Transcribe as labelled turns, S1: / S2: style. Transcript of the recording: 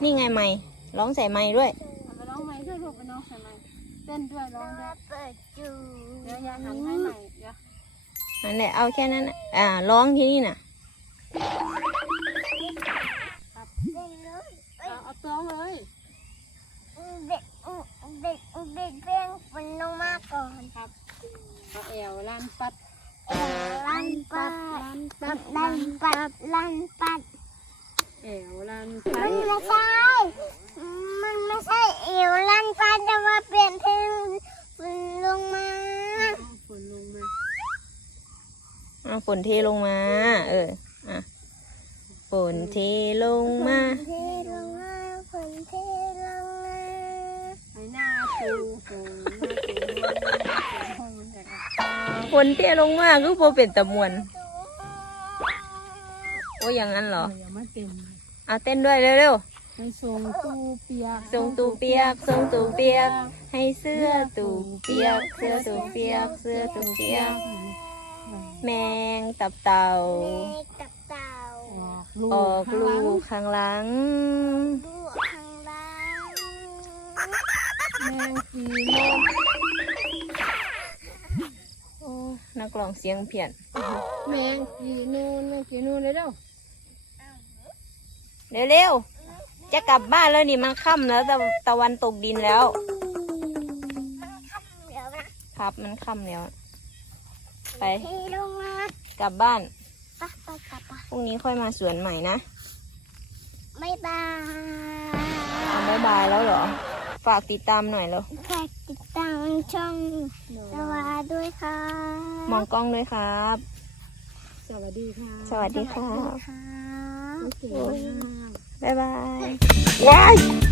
S1: นี่ไงไม้ร้องใส่ไม้ด้วย
S2: ไปร้องไม้ด้วยลูกไปน้องใส่ไม้เต้นด้วยร้องด้วยเปิดจูเดี๋ยวยายหันให้ใหม่เดี๋ยว
S1: นั่นแหละเอาแค่นั้นนะร้องที่นี่น่ะ
S2: เอาต้องเลย
S3: เด็กเด็กเด็กเพียงฝนลงมาก่อน
S2: ครับเอาแอวลั่นปัด
S3: ลั่นปัดลั่นปัดลั่นปัด
S2: แอวลั่นปัด
S3: มันไม่ใช่เอวลั่นปัดแต่ว่าเปลี่ยนเพลงฝนลงมา
S2: ฝนลงมา
S1: ฝนเทลงมาฝนเทลงมา
S3: เทลงมาฝนเทลงมา
S2: ให้หน้าฟู
S1: ฝนเทลงมาคือโปเป็นตะมวนโอ้ยอย่างนั้นเหรอ
S2: อย่ามาเต้น
S1: เต้นด้วยเร็ว
S2: ๆให้ทรงตูเปียก
S1: ทรงตูเปียกทรงตูเปียกให้เสื้อตูเปียกเสื้อตูเปียกเสื้อตูเปียกแมงตับเต่าออกลูกข้างหลัง
S2: แมงกีนูน
S1: นักร้องเสียงเพี้ยน
S2: แมงกีนูนเ
S1: ร็วจะกลับบ้านแล้วนี่มันค่ำแล้วตะวันตกดินแล้วครับมันค่ำแล้วไปกลับบ้านพรุ่งนี้ค่อยมาสวนใหม่นะ
S3: บ๊ายบาย
S1: บ๊ายบายแล้วเหรอฝากติดตามหน่อยแล้ว
S3: ฝากติดตามช่องสวัสดีด้วยค่ะ
S1: มองกล้องด้วยครับ
S2: สวัสดีค่ะ
S1: สวัสดีค่ะ
S2: บ๊ายบาย
S1: ว้าย